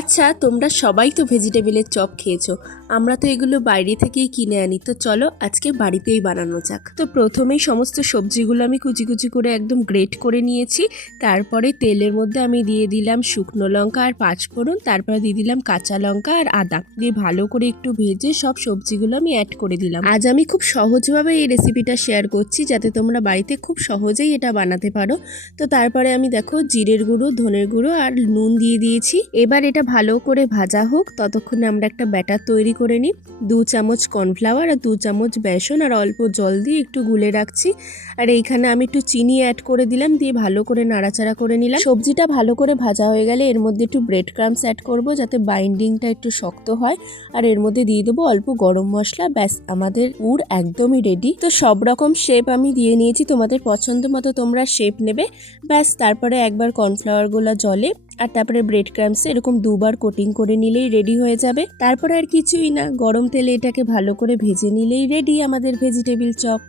আচ্ছা, তোমরা সবাই তো ভেজিটেবিলের চপ খেয়েছো। আমরা তো এগুলো বাইরে থেকেই কিনে আনি। তো চলো আজকে বাড়িতেই বানানো যাক। তো প্রথমেই সমস্ত সবজিগুলো আমি কুচি কুচি করে একদম গ্রেট করে নিয়েছি। তারপরে তেলের মধ্যে আমি দিয়ে দিলাম শুকনো লঙ্কা আর পাঁচফোড়ন, তারপরে দিয়ে দিলাম কাঁচা লঙ্কা আর আদা, দিয়ে ভালো করে একটু ভেজে সব সবজিগুলো আমি অ্যাড করে দিলাম। আজ আমি খুব সহজভাবে এই রেসিপিটা শেয়ার করছি যাতে তোমরা বাড়িতে খুব সহজেই এটা বানাতে পারো। তো তারপরে আমি দেখো জিরের গুঁড়ো, ধনের গুঁড়ো আর নুন দিয়ে দিয়েছি। এবার এটা ভালো করে ভাজা হোক, ততক্ষণে আমরা একটা ব্যাটার তৈরি করে নিই। 2 চামচ কর্নফ্লাওয়ার আর 2 চামচ বেসন আর অল্প জল দিয়ে একটু গুলে রাখছি। আর এইখানে আমি একটু চিনি অ্যাড করে দিলাম, দিয়ে ভালো করে নাড়াচাড়া করে নিলাম। সবজিটা ভালো করে ভাজা হয়ে গেলে এর মধ্যে একটু ব্রেড ক্রাম্বস অ্যাড করব যাতে বাইন্ডিংটা একটু শক্ত হয়। আর এর মধ্যে দিয়ে দেবো অল্প গরম মশলা। ব্যাস, আমাদের পুর একদমই রেডি। তো সব রকম শেপ আমি দিয়ে নিয়েছি, তোমাদের পছন্দ মতো তোমরা শেপ নেবে। ব্যাস, তারপরে একবার কর্নফ্লাওয়ারগুলো জলে আর তারপরে ব্রেড ক্রাম্বসে এরকম দুবার কোটিং করে নিলেই রেডি হয়ে যাবে। তারপরে আর কিছুই না, গরম তেলে এটাকে ভালো করে ভেজে নিলেই রেডি আমাদের ভেজিটেবিল চপ।